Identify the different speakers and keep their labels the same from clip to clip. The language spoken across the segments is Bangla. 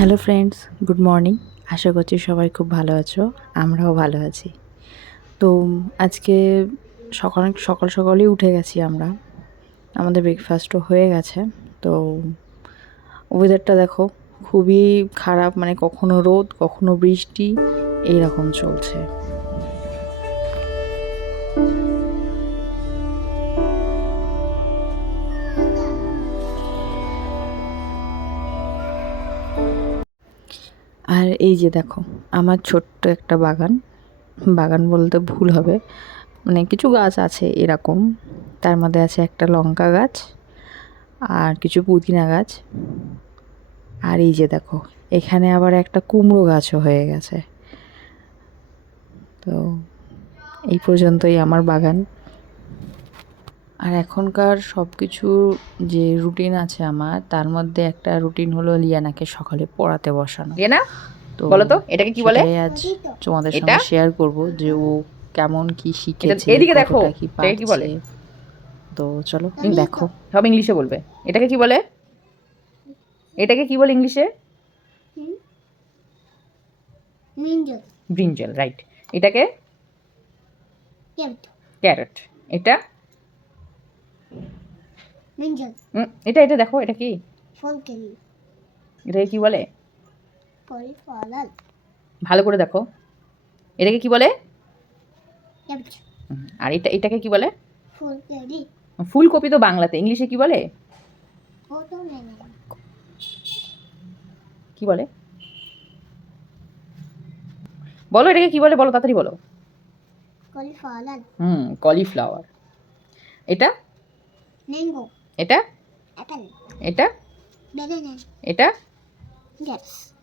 Speaker 1: Hello friends, good morning. আশা করছি সবাই খুব ভালো আছো, আমরাও ভালো আছি। তো আজকে সকাল সকাল সকালই উঠে গেছি আমরা। আমাদের ব্রেকফাস্টও হয়ে গেছে। তো ওয়েদারটা দেখো, খুবই খারাপ মানে কখনো রোদ, কখনো বৃষ্টি, এইরকম চলছে। এই যে দেখো, আমার ছোট্ট একটা বাগান। বাগান বলতে ভুল হবে। মানে কিছু গাছ আছে এরকম। তার মধ্যে আছে একটা লঙ্কা গাছ আর কিছু পুদিনা গাছ। আর এই যে দেখো, এখানে আবার একটা কুমড়ো গাছও হয়ে গেছে। তো এই পর্যন্তই আমার বাগান। আর এখনকার সব কিছু যে রুটিন আছে আমার, তার মধ্যে একটা রুটিন হলো লিয়ানাকে সকালে পড়াতে বসানো।
Speaker 2: রিয়ানা
Speaker 1: তো
Speaker 2: বলো তো এটাকে কি বলে
Speaker 1: আজ তোমাদের
Speaker 2: এটা?
Speaker 1: সঙ্গে শেয়ার করব যে ও কেমন কি শিখেছে
Speaker 2: এদিকে দেখো,
Speaker 1: কতটা কি
Speaker 2: বলে?
Speaker 1: তো চলো দেখো
Speaker 2: সব ইংলিশে বলবে এটাকে কি বলে এটাকে কি বলে ইংলিশে. ব্রিঞ্জল রাইট এটাকে. ক্যারট এটা. এটা এটা দেখো এটা কি. এটাকে কি বলে. ভালো করে দেখো। এটাকে কি বলে? আর এটা এটাকে কি বলে? ফুলকপি। তো বাংলাতে ইংলিশে কি বলে? কি বলে? বলো এটাকে কি বলে? বলো তাড়াতাড়ি বলো। হুম কলিফ্লাওয়ার। এটা. এটা? এটা? এটা.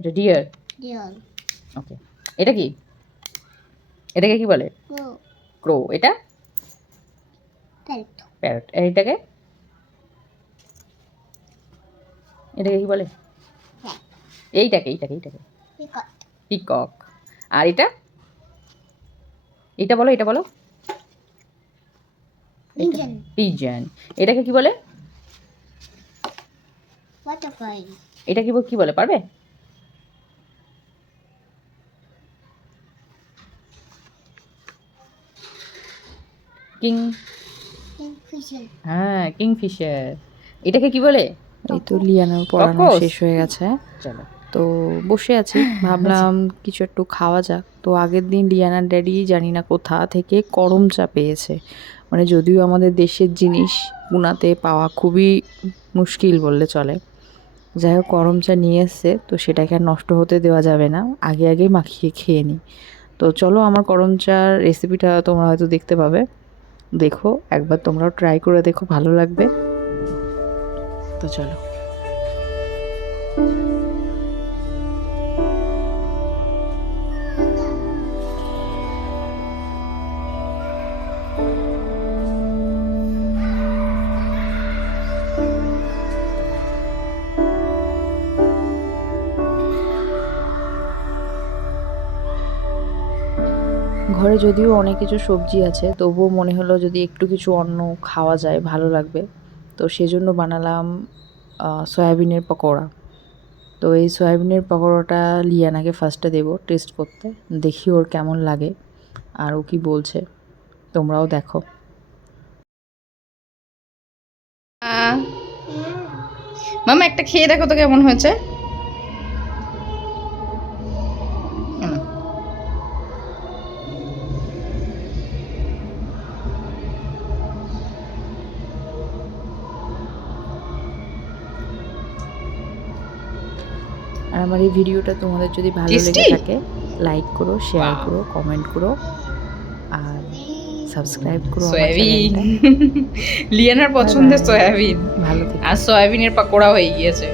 Speaker 2: এটা ডিয়ার ওকে এটা কি? এটাকে কি বলে? ক্রো এটা. প্যারট এইটাকে এটাকে? কি বলে? এইটাকে এইটাকে এইটাকে। পিকক আর এটা? এটা বলো এটা বলো. পিজন এটাকে কি বলে? এটা কি কি বলে পারবে? King
Speaker 3: Kingfisher.
Speaker 2: হ্যাঁ কিংফিশার। এটাকে কি বলে?
Speaker 1: এই তো লিয়ানার পড়ানো শেষ হয়ে গেছে।
Speaker 2: চলো।
Speaker 1: তো বসে আছি ভাবলাম কিছু একটু খাওয়া যাক। তো আগের দিন লিয়ানার ড্যাডি জানি না কোথা থেকে করম চা পেয়েছে। মানে যদিও আমাদের দেশের জিনিস পুনাতে পাওয়া খুবই মুশকিল বললে চলে। যাই হোক করম চা নিয়ে এসছে তো সেটাকে আর নষ্ট হতে দেওয়া যাবে না। আগে আগে মাখিয়ে খেয়ে নিই তো চলো আমার করম চার রেসিপিটা তোমরা হয়তো দেখতে পাবে। দেখো একবার তোমরাও ট্রাই করে দেখো ভালো লাগবে। তো চলো। ঘরে যদিও অনেক কিছু সবজি আছে, তবুও মনে হলো যদি একটু কিছু অন্য খাওয়া যায়, ভালো লাগবে। তো সেজন্য বানালাম সয়াবিনের পকোড়া। তো এই সয়াবিনের পকোড়াটা লিয়ানাকে ফার্স্টে দেবো টেস্ট করতে, দেখি ওর কেমন লাগে, আর ও কি বলছে। তোমরাও দেখো।
Speaker 2: মামা, একটা খেয়ে দেখো তো কেমন হয়েছে।
Speaker 1: আর আমার এই ভিডিওটা তোমাদের যদি ভালো লেগে থাকে লাইক করো শেয়ার করো কমেন্ট করো আর সাবস্ক্রাইব করো
Speaker 2: সোয়াবিন। লিয়ানার পছন্দের. সয়াবিন
Speaker 1: ভালো থেকো।
Speaker 2: আর সয়াবিনের পাকোড়া হয়ে গিয়েছে।